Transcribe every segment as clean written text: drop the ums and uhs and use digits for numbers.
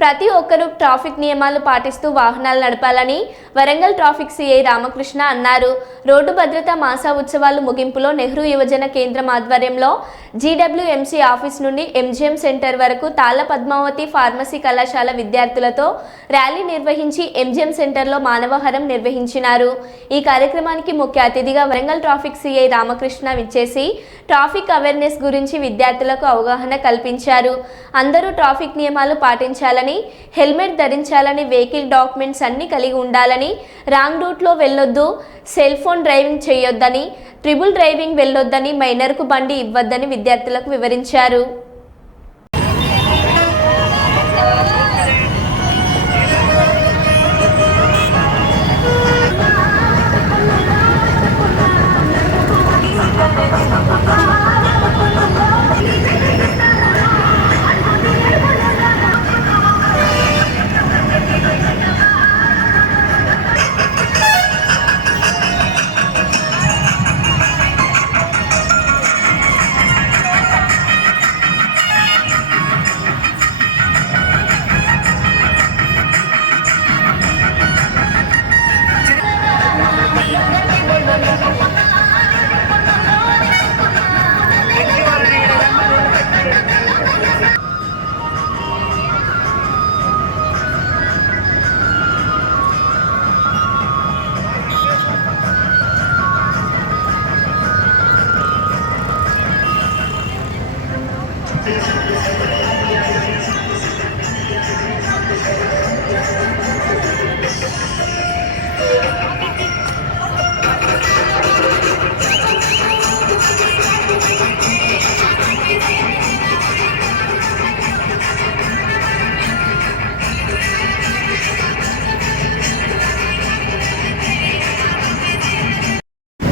ప్రతి ఒక్కరూ ట్రాఫిక్ నియమాలు పాటిస్తూ వాహనాలు నడపాలని వరంగల్ ట్రాఫిక్ సిఐ రామకృష్ణ అన్నారు. రోడ్డు భద్రతా మాస ఉత్సవాలు ముగింపులో నెహ్రూ యువజన కేంద్రం ఆధ్వర్యంలో జీడబ్ల్యూఎంసీ ఆఫీస్ నుండి ఎంజీఎం సెంటర్ వరకు తాళ్ళ పద్మావతి ఫార్మసీ కళాశాల విద్యార్థులతో ర్యాలీ నిర్వహించి ఎంజీఎం సెంటర్లో మానవహారం నిర్వహించినారు. ఈ కార్యక్రమానికి ముఖ్య అతిథిగా వరంగల్ ట్రాఫిక్ సిఐ రామకృష్ణ విచ్చేసి ట్రాఫిక్ అవేర్నెస్ గురించి విద్యార్థులకు అవగాహన కల్పించారు. అందరూ ట్రాఫిక్ నియమాలు పాటించాలని, హెల్మెట్ ధరించాలని, వెహికల్ డాక్యుమెంట్స్ అన్ని కలిగి ఉండాలని, రాంగ్ రూట్లో వెళ్ళొద్దు, సెల్ ఫోన్ డ్రైవింగ్ చేయొద్దని, ట్రిపుల్ డ్రైవింగ్ వెళ్ళొద్దని, మైనర్కు బండి ఇవ్వద్దని విద్యార్థులకు వివరించారు.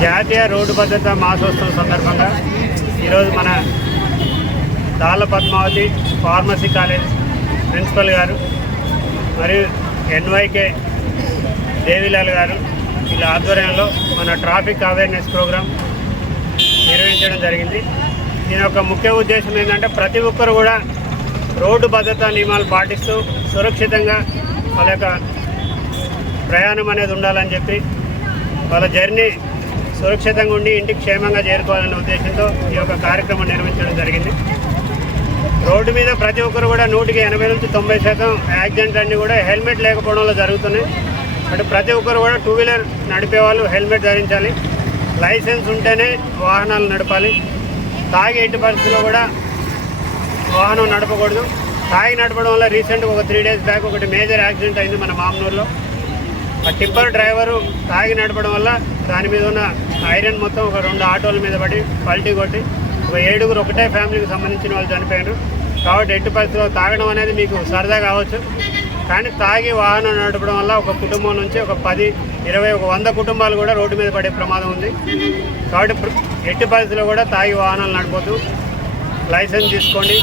జాతీయ రోడ్డు భద్రతా మాసోత్సవం సందర్భంగా ఈరోజు మన తాళ్ళ పద్మావతి ఫార్మసీ కాలేజ్ ప్రిన్సిపల్ గారు మరియు ఎన్వైకే దేవిలాల్ గారు వీళ్ళ ఆధ్వర్యంలో మన ట్రాఫిక్ అవేర్నెస్ ప్రోగ్రాం నిర్వహించడం జరిగింది. దీని యొక్క ముఖ్య ఉద్దేశం ఏంటంటే ప్రతి ఒక్కరు కూడా రోడ్డు భద్రతా నియమాలు పాటిస్తూ సురక్షితంగా వాళ్ళ యొక్క ప్రయాణం అనేది ఉండాలని చెప్పి వాళ్ళ జర్నీ సురక్షితంగా ఉండి ఇంటికి క్షేమంగా చేరుకోవాలనే ఉద్దేశంతో ఈ యొక్క కార్యక్రమం నిర్వహించడం జరిగింది. రోడ్డు మీద ప్రతి ఒక్కరు కూడా 100% నుంచి 90% యాక్సిడెంట్ అన్నీ కూడా హెల్మెట్ లేకపోవడంలో జరుగుతున్నాయి. అంటే ప్రతి ఒక్కరు కూడా టూ వీలర్ నడిపే వాళ్ళు హెల్మెట్ ధరించాలి, లైసెన్స్ ఉంటేనే వాహనాలు నడపాలి, తాగి ఎట్టి పరిస్థితుల్లో కూడా వాహనం నడపకూడదు. తాగి నడపడం వల్ల రీసెంట్గా ఒక 3 days బ్యాక్ ఒకటి మేజర్ యాక్సిడెంట్ అయింది మన మామనూరులో. ఆ టిప్పర్ డ్రైవరు తాగి నడపడం వల్ల దాని మీద ఉన్న ఐరన్ మొత్తం ఒక 2 ఆటోల మీద పడి పల్టీ కొట్టి ఒక 7 ఒకటే ఫ్యామిలీకి సంబంధించిన వాళ్ళు చనిపోయారు. కాబట్టి ఎట్టి పరిస్థితుల్లో తాగడం అనేది మీకు సరదా కావచ్చు, కానీ తాగి వాహనం నడపడం వల్ల ఒక కుటుంబం నుంచి ఒక 10, 20, 100 కుటుంబాలు కూడా రోడ్డు మీద పడే ప్రమాదం ఉంది. కాబట్టి ఎట్టి పరిస్థితుల్లో కూడా తాగి వాహనాలు నడపొద్దు, లైసెన్స్ తీసుకోండి,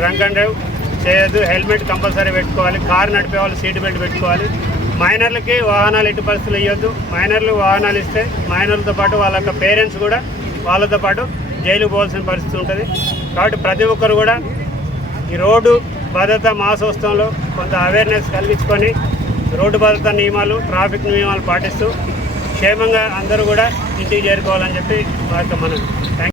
డ్రంక్ అండ్ డ్రైవ్ చేయొద్దు, హెల్మెట్ కంపల్సరీ పెట్టుకోవాలి, కారు నడిపే వాళ్ళు సీట్ బెల్ట్ పెట్టుకోవాలి. మైనర్లకి వాహనాలు ఎట్టి పరిస్థితులు ఇవ్వద్దు. మైనర్లు వాహనాలు ఇస్తే మైనర్లతో పాటు వాళ్ళ యొక్క పేరెంట్స్ కూడా వాళ్ళతో పాటు జైలుకు పోవాల్సిన పరిస్థితి ఉంటుంది. కాబట్టి ప్రతి ఒక్కరు కూడా ఈ రోడ్డు భద్రతా మాసోత్సవంలో కొంత అవేర్నెస్ కలిగించుకొని రోడ్డు భద్రతా నియమాలు, ట్రాఫిక్ నియమాలు పాటిస్తూ క్షేమంగా అందరూ కూడా ఇంటికి చేరుకోవాలని చెప్పి వారికి మనం